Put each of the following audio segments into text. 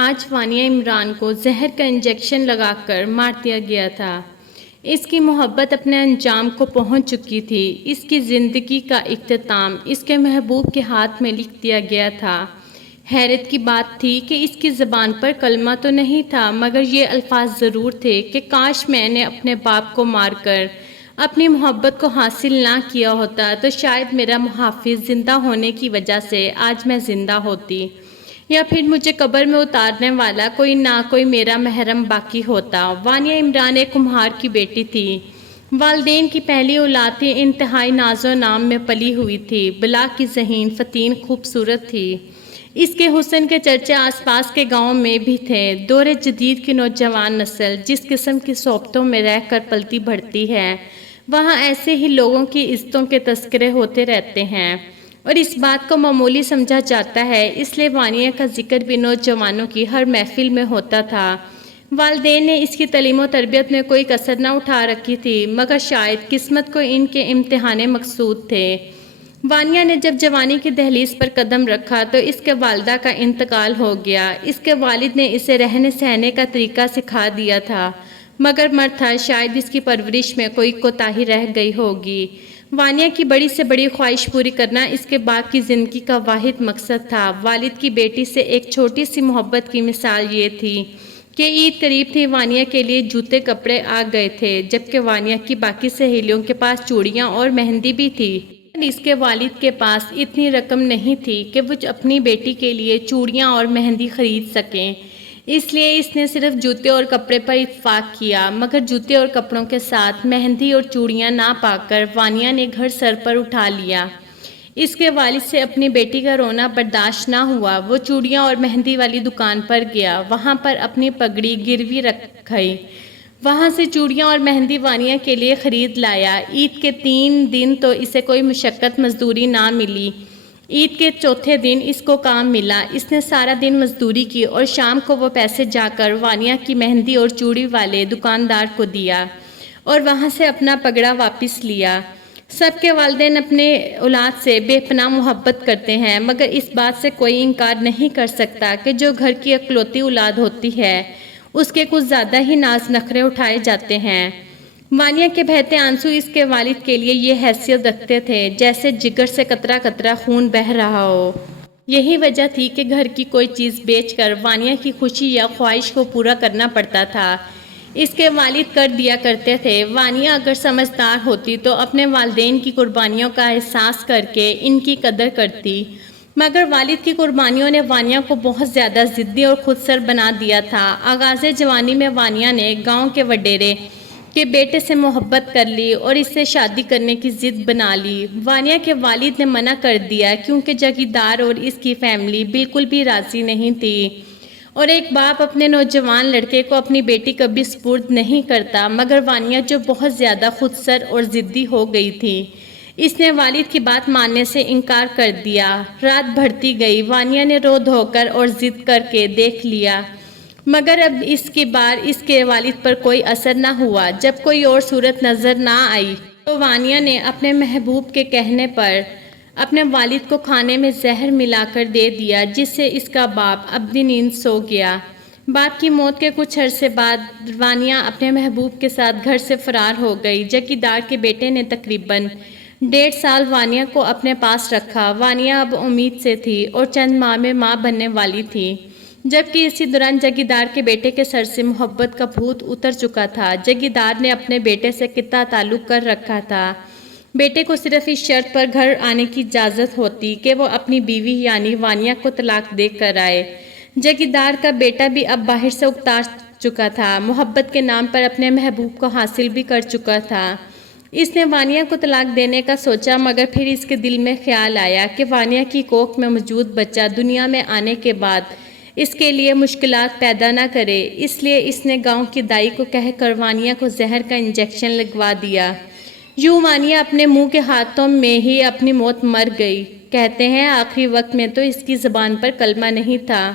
آج وانیہ عمران کو زہر کا انجیکشن لگا کر مار دیا گیا تھا۔ اس کی محبت اپنے انجام کو پہنچ چکی تھی۔ اس کی زندگی کا اختتام اس کے محبوب کے ہاتھ میں لکھ دیا گیا تھا۔ حیرت کی بات تھی کہ اس کی زبان پر کلمہ تو نہیں تھا، مگر یہ الفاظ ضرور تھے کہ کاش میں نے اپنے باپ کو مار کر اپنی محبت کو حاصل نہ کیا ہوتا تو شاید میرا محافظ زندہ ہونے کی وجہ سے آج میں زندہ ہوتی، یا پھر مجھے قبر میں اتارنے والا کوئی نہ کوئی میرا محرم باقی ہوتا۔ وانیہ عمران ایک کمہار کی بیٹی تھی۔ والدین کی پہلی اولاد تھی، انتہائی ناز و نام میں پلی ہوئی تھی، بلا کی ذہین فتین خوبصورت تھی۔ اس کے حسن کے چرچے آس پاس کے گاؤں میں بھی تھے۔ دور جدید کی نوجوان نسل جس قسم کی صحبتوں میں رہ کر پلتی بڑھتی ہے، وہاں ایسے ہی لوگوں کی عزتوں کے تذکرے ہوتے رہتے ہیں اور اس بات کو معمولی سمجھا جاتا ہے، اس لیے وانیہ کا ذکر بھی نوجوانوں کی ہر محفل میں ہوتا تھا۔ والدین نے اس کی تعلیم و تربیت میں کوئی کسر نہ اٹھا رکھی تھی، مگر شاید قسمت کو ان کے امتحان مقصود تھے۔ وانیہ نے جب جوانی کی دہلیز پر قدم رکھا تو اس کے والدہ کا انتقال ہو گیا۔ اس کے والد نے اسے رہنے سہنے کا طریقہ سکھا دیا تھا، مگر مرد تھا، شاید اس کی پرورش میں کوئی کوتاہی رہ گئی ہوگی۔ وانیہ کی بڑی سے بڑی خواہش پوری کرنا اس کے باپ کی زندگی کا واحد مقصد تھا۔ والد کی بیٹی سے ایک چھوٹی سی محبت کی مثال یہ تھی کہ عید قریب تھی، وانیہ کے لیے جوتے کپڑے آ گئے تھے، جبکہ وانیہ کی باقی سہیلیوں کے پاس چوڑیاں اور مہندی بھی تھی۔ اس کے والد کے پاس اتنی رقم نہیں تھی کہ وہ اپنی بیٹی کے لیے چوڑیاں اور مہندی خرید سکیں، اس لیے اس نے صرف جوتے اور کپڑے پر اتفاق کیا، مگر جوتے اور کپڑوں کے ساتھ مہندی اور چوڑیاں نہ پا کر وانیہ نے گھر سر پر اٹھا لیا۔ اس کے والد سے اپنی بیٹی کا رونا برداشت نہ ہوا۔ وہ چوڑیاں اور مہندی والی دکان پر گیا، وہاں پر اپنی پگڑی گروی رکھی، وہاں سے چوڑیاں اور مہندی وانیہ کے لیے خرید لایا۔ عید کے 3 دن تو اسے کوئی مشقت مزدوری نہ ملی۔ عید کے چوتھے دن اس کو کام ملا۔ اس نے سارا دن مزدوری کی اور شام کو وہ پیسے جا کر وانیہ کی مہندی اور چوڑی والے دکاندار کو دیا اور وہاں سے اپنا پگڑا واپس لیا۔ سب کے والدین اپنے اولاد سے بے پناہ محبت کرتے ہیں، مگر اس بات سے کوئی انکار نہیں کر سکتا کہ جو گھر کی اکلوتی اولاد ہوتی ہے اس کے کچھ زیادہ ہی ناز نخرے اٹھائے جاتے ہیں۔ وانیہ کے بہتے آنسو اس کے والد کے لیے یہ حیثیت رکھتے تھے جیسے جگر سے قطرہ قطرہ خون بہہ رہا ہو۔ یہی وجہ تھی کہ گھر کی کوئی چیز بیچ کر وانیہ کی خوشی یا خواہش کو پورا کرنا پڑتا تھا۔ اس کے والد کر دیا کرتے تھے۔ وانیہ اگر سمجھدار ہوتی تو اپنے والدین کی قربانیوں کا احساس کر کے ان کی قدر کرتی، مگر والد کی قربانیوں نے وانیہ کو بہت زیادہ ضدی اور خود سر بنا دیا تھا۔ آغاز جوانی میں وانیہ نے گاؤں کے وڈیرے کے بیٹے سے محبت کر لی اور اس سے شادی کرنے کی ضد بنا لی۔ وانیہ کے والد نے منع کر دیا کیونکہ جاگیردار اور اس کی فیملی بالکل بھی راضی نہیں تھی، اور ایک باپ اپنے نوجوان لڑکے کو اپنی بیٹی کبھی سپرد نہیں کرتا، مگر وانیہ جو بہت زیادہ خود سر اور ضدی ہو گئی تھی، اس نے والد کی بات ماننے سے انکار کر دیا۔ رات بڑھتی گئی، وانیہ نے رو دھو کر اور ضد کر کے دیکھ لیا، مگر اب اس کی بار اس کے والد پر کوئی اثر نہ ہوا۔ جب کوئی اور صورت نظر نہ آئی تو وانیہ نے اپنے محبوب کے کہنے پر اپنے والد کو کھانے میں زہر ملا کر دے دیا، جس سے اس کا باپ ابدی نیند سو گیا۔ باپ کی موت کے کچھ عرصے بعد وانیہ اپنے محبوب کے ساتھ گھر سے فرار ہو گئی۔ جاگیردار کے بیٹے نے تقریباً 1.5 سال وانیہ کو اپنے پاس رکھا۔ وانیہ اب امید سے تھی اور چند ماہ میں ماں بننے والی تھی، جبکہ اسی دوران جاگیردار کے بیٹے کے سر سے محبت کا بھوت اتر چکا تھا۔ جاگیردار نے اپنے بیٹے سے قطع تعلق کر رکھا تھا۔ بیٹے کو صرف اس شرط پر گھر آنے کی اجازت ہوتی کہ وہ اپنی بیوی یعنی وانیہ کو طلاق دے کر آئے۔ جاگیردار کا بیٹا بھی اب باہر سے اکتا چکا تھا، محبت کے نام پر اپنے محبوب کو حاصل بھی کر چکا تھا۔ اس نے وانیہ کو طلاق دینے کا سوچا، مگر پھر اس کے دل میں خیال آیا کہ وانیہ کی کوکھ میں موجود بچہ دنیا میں آنے کے بعد اس کے لیے مشکلات پیدا نہ کرے، اس لیے اس نے گاؤں کی دائی کو کہہ کر وانیہ کو زہر کا انجیکشن لگوا دیا۔ یوں وانیہ اپنے منہ کے ہاتھوں میں ہی اپنی موت مر گئی۔ کہتے ہیں آخری وقت میں تو اس کی زبان پر کلمہ نہیں تھا،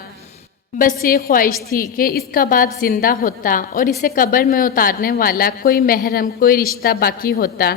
بس یہ خواہش تھی کہ اس کا باپ زندہ ہوتا اور اسے قبر میں اتارنے والا کوئی محرم، کوئی رشتہ باقی ہوتا۔